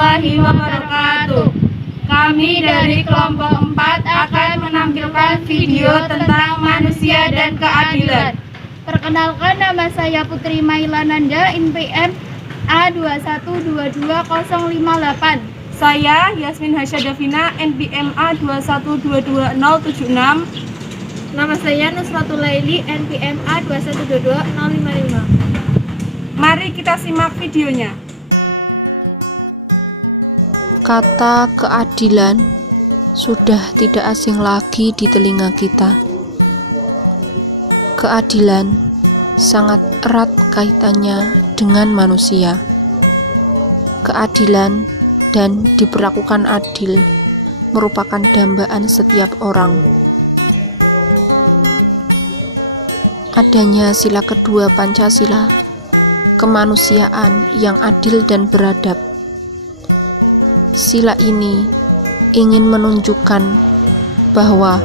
warahmatullahi wabarakatuh. Kami dari kelompok 4 akan menampilkan video tentang manusia dan keadilan. Perkenalkan, nama saya Putri Mailananda, NPM A2122058. Saya Yasmin Hasyadafina, NPM A2122076. Nama saya Nusratul Laili, NPM A2122055. Mari kita simak videonya. Kata keadilan sudah tidak asing lagi di telinga kita. Keadilan sangat erat kaitannya dengan manusia. Keadilan dan diperlakukan adil merupakan dambaan setiap orang. Adanya sila kedua Pancasila, kemanusiaan yang adil dan beradab. Sila ini ingin menunjukkan bahwa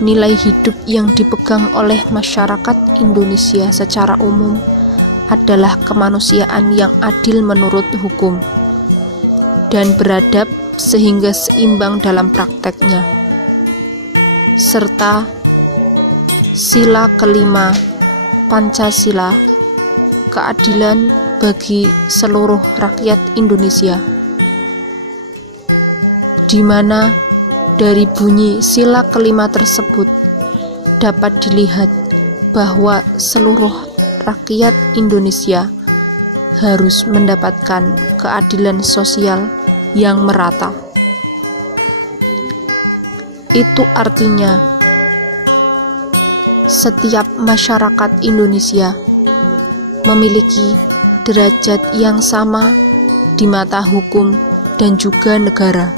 nilai hidup yang dipegang oleh masyarakat Indonesia secara umum adalah kemanusiaan yang adil menurut hukum dan beradab sehingga seimbang dalam prakteknya, serta sila kelima Pancasila, keadilan bagi seluruh rakyat Indonesia, di mana dari bunyi sila kelima tersebut dapat dilihat bahwa seluruh rakyat Indonesia harus mendapatkan keadilan sosial yang merata. Itu artinya setiap masyarakat Indonesia memiliki derajat yang sama di mata hukum dan juga negara.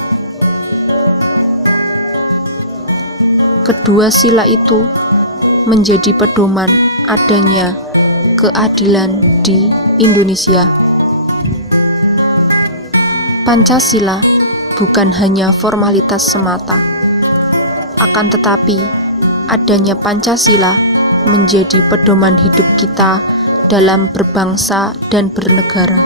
Kedua sila itu menjadi pedoman adanya keadilan di Indonesia. Pancasila bukan hanya formalitas semata, akan tetapi adanya Pancasila menjadi pedoman hidup kita dalam berbangsa dan bernegara.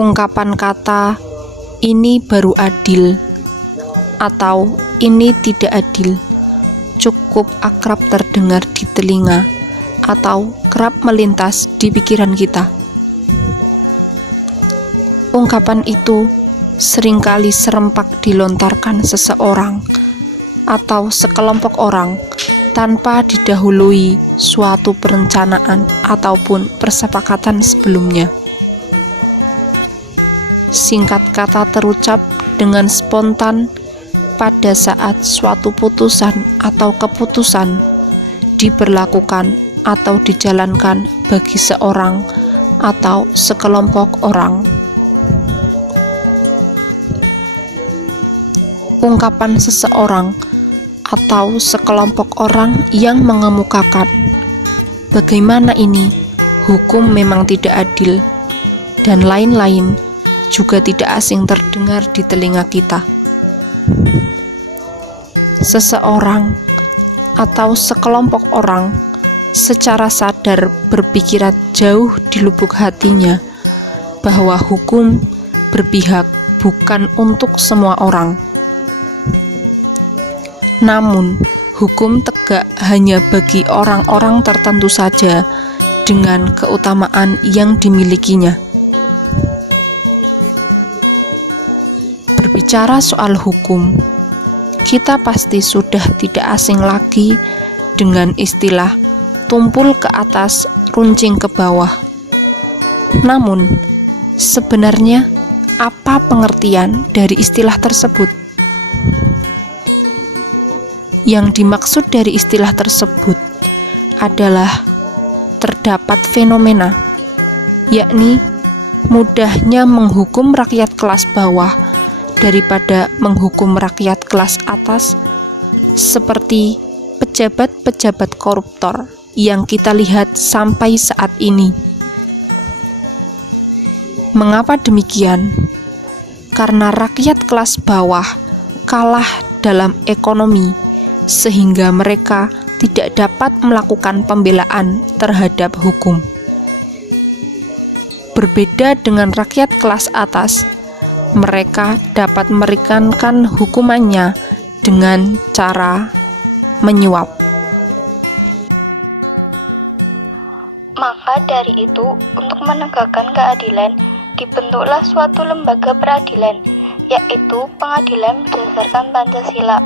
Ungkapan kata "ini baru adil" atau "ini tidak adil" cukup akrab terdengar di telinga atau kerap melintas di pikiran kita. Ungkapan itu seringkali serempak dilontarkan seseorang atau sekelompok orang tanpa didahului suatu perencanaan ataupun persepakatan sebelumnya. Singkat kata terucap dengan spontan pada saat suatu putusan atau keputusan diberlakukan atau dijalankan bagi seorang atau sekelompok orang. Ungkapan seseorang atau sekelompok orang yang mengemukakan bagaimana ini hukum memang tidak adil dan lain-lain juga tidak asing terdengar di telinga kita. Seseorang atau sekelompok orang secara sadar berpikiran jauh di lubuk hatinya bahwa hukum berpihak bukan untuk semua orang. Namun, hukum tegak hanya bagi orang-orang tertentu saja dengan keutamaan yang dimilikinya. Berbicara soal hukum, kita pasti sudah tidak asing lagi dengan istilah tumpul ke atas, runcing ke bawah. Namun, sebenarnya apa pengertian dari istilah tersebut? Yang dimaksud dari istilah tersebut adalah terdapat fenomena, yakni mudahnya menghukum rakyat kelas bawah daripada menghukum rakyat kelas atas, seperti pejabat-pejabat koruptor yang kita lihat sampai saat ini. Mengapa demikian? Karena rakyat kelas bawah kalah dalam ekonomi, sehingga mereka tidak dapat melakukan pembelaan terhadap hukum. berbeda dengan rakyat kelas atas, mereka dapat meringankan hukumannya dengan cara menyuap. Maka dari itu, untuk menegakkan keadilan, dibentuklah suatu lembaga peradilan, yaitu pengadilan berdasarkan Pancasila.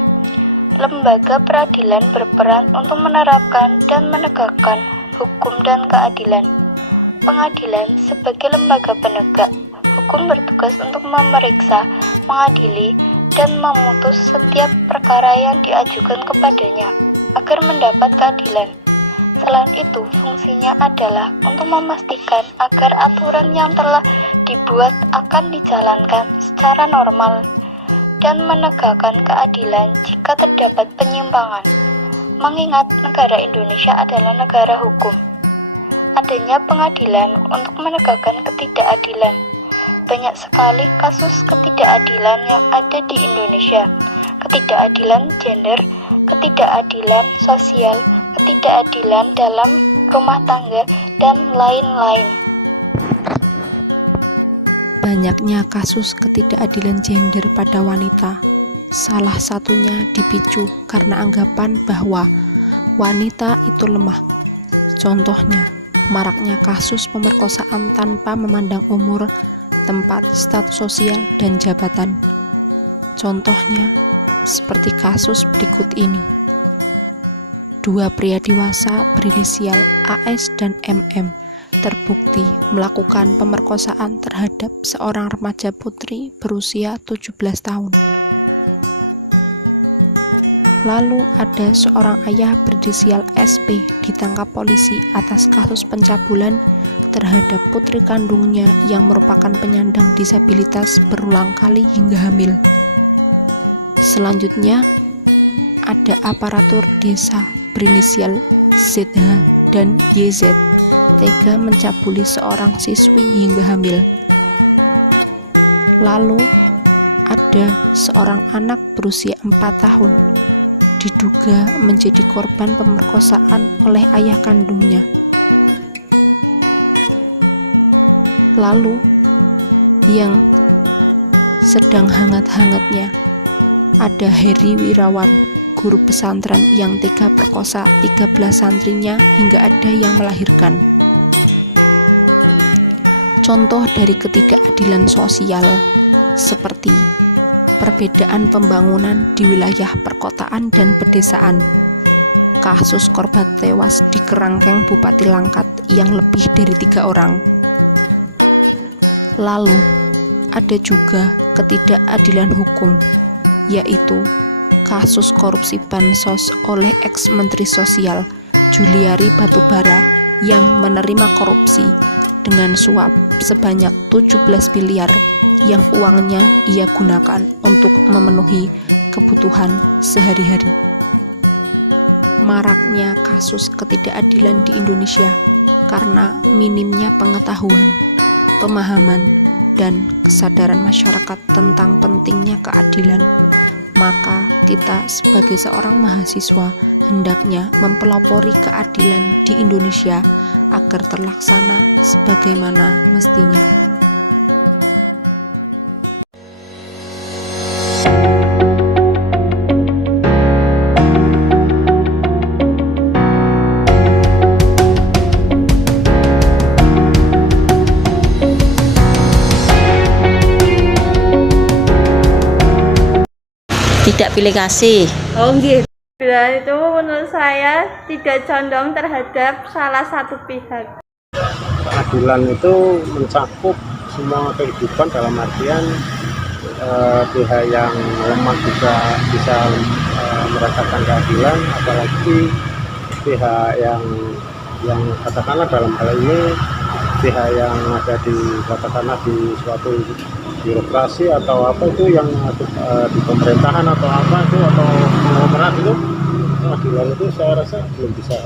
Lembaga peradilan berperan untuk menerapkan dan menegakkan hukum dan keadilan. Pengadilan sebagai lembaga penegak hukum bertugas untuk memeriksa, mengadili, dan memutus setiap perkara yang diajukan kepadanya agar mendapat keadilan. Selain itu, fungsinya adalah untuk memastikan agar aturan yang telah dibuat akan dijalankan secara normal dan menegakkan keadilan jika terdapat penyimpangan. Mengingat negara Indonesia adalah negara hukum, adanya pengadilan untuk menegakkan ketidakadilan. Banyak sekali kasus ketidakadilan yang ada di Indonesia. Ketidakadilan gender, ketidakadilan sosial, ketidakadilan dalam rumah tangga, dan lain-lain. Banyaknya kasus ketidakadilan gender pada wanita, salah satunya dipicu karena anggapan bahwa wanita itu lemah. Contohnya, maraknya kasus pemerkosaan tanpa memandang umur, tempat, status sosial, dan jabatan. Contohnya, seperti kasus berikut ini. 2 pria dewasa berinisial AS dan MM terbukti melakukan pemerkosaan terhadap seorang remaja putri berusia 17 tahun. Lalu ada seorang ayah berinisial SP ditangkap polisi atas kasus pencabulan terhadap putri kandungnya yang merupakan penyandang disabilitas berulang kali hingga hamil. Selanjutnya, ada aparatur desa berinisial ZH dan YZ tega mencabuli seorang siswi hingga hamil. Lalu, ada seorang anak berusia 4 tahun diduga menjadi korban pemerkosaan oleh ayah kandungnya. Lalu, yang sedang hangat-hangatnya, ada Heri Wirawan, guru pesantren yang tega perkosa 13 santrinya hingga ada yang melahirkan. Contoh dari ketidakadilan sosial seperti perbedaan pembangunan di wilayah perkotaan dan pedesaan. Kasus korban tewas di kerangkeng Bupati Langkat yang lebih dari 3 orang. Lalu, ada juga ketidakadilan hukum, yaitu kasus korupsi bansos oleh ex-menteri sosial Juliari Batubara yang menerima korupsi dengan suap sebanyak 17 miliar yang uangnya ia gunakan untuk memenuhi kebutuhan sehari-hari. Maraknya kasus ketidakadilan di Indonesia karena minimnya pengetahuan, pemahaman, dan kesadaran masyarakat tentang pentingnya keadilan. Maka kita sebagai seorang mahasiswa hendaknya mempelopori keadilan di Indonesia agar terlaksana sebagaimana mestinya. Tidak pilih kasih. Oh gitu. Dan itu menurut saya tidak condong terhadap salah satu pihak. Keadilan itu mencakup semua kehidupan dalam artian pihak yang lemah juga bisa merasakan keadilan, apalagi pihak yang katakanlah dalam hal ini pihak yang ada di katakanlah di suatu birokrasi atau apa itu yang di pemerintahan atau apa itu atau konglomerat itu, keadilan itu saya rasa belum bisa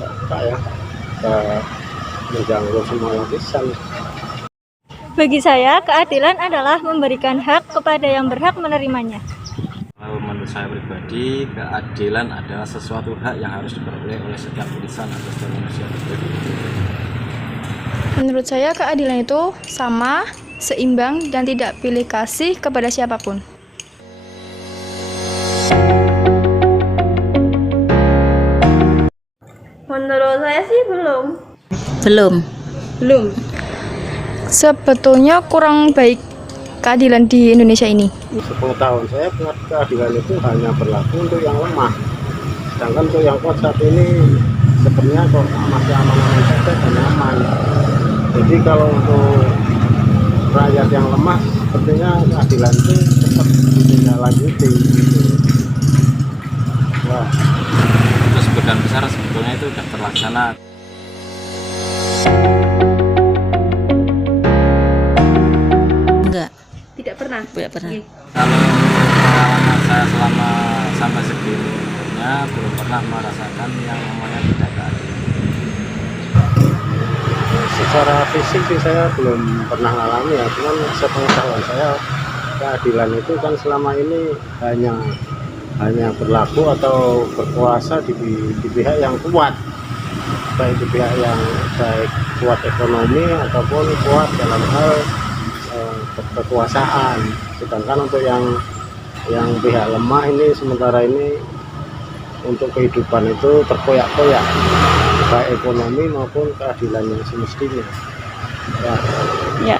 menjangkau semua lapisan. Bagi saya, keadilan adalah memberikan hak kepada yang berhak menerimanya. Menurut saya pribadi, keadilan adalah sesuatu hak yang harus diperoleh oleh setiap insan atau setiap manusia. Menurut saya keadilan itu sama, seimbang, dan tidak pilih kasih kepada siapapun. Menurut saya sih belum. Belum. Sebetulnya kurang baik keadilan di Indonesia ini. 10 tahun saya keadilan itu hanya berlaku untuk yang lemah. Sedangkan untuk yang kuat saat ini sebenarnya kok masih aman-aman saja dan aman. Jadi kalau untuk rakyat yang lemah sepertinya keadilan itu tetap ditindaklanjuti gitu. Wah. Terus sebagian besar sebetulnya itu sudah terlaksana. Tidak pernah. Kalau pengalaman saya selama sampai segini umurnya belum pernah merasakan yang namanya tidak keadilan. Secara fisik sih saya belum pernah ngalami ya, cuman sepengetahuan saya keadilan itu kan selama ini hanya berlaku atau berkuasa di pihak yang kuat, baik di pihak yang baik kuat ekonomi ataupun kuat dalam hal kekuasaan. Sedangkan untuk yang pihak lemah ini sementara ini untuk kehidupan itu terkoyak-koyak, baik ekonomi maupun keadilan yang semestinya. Ya.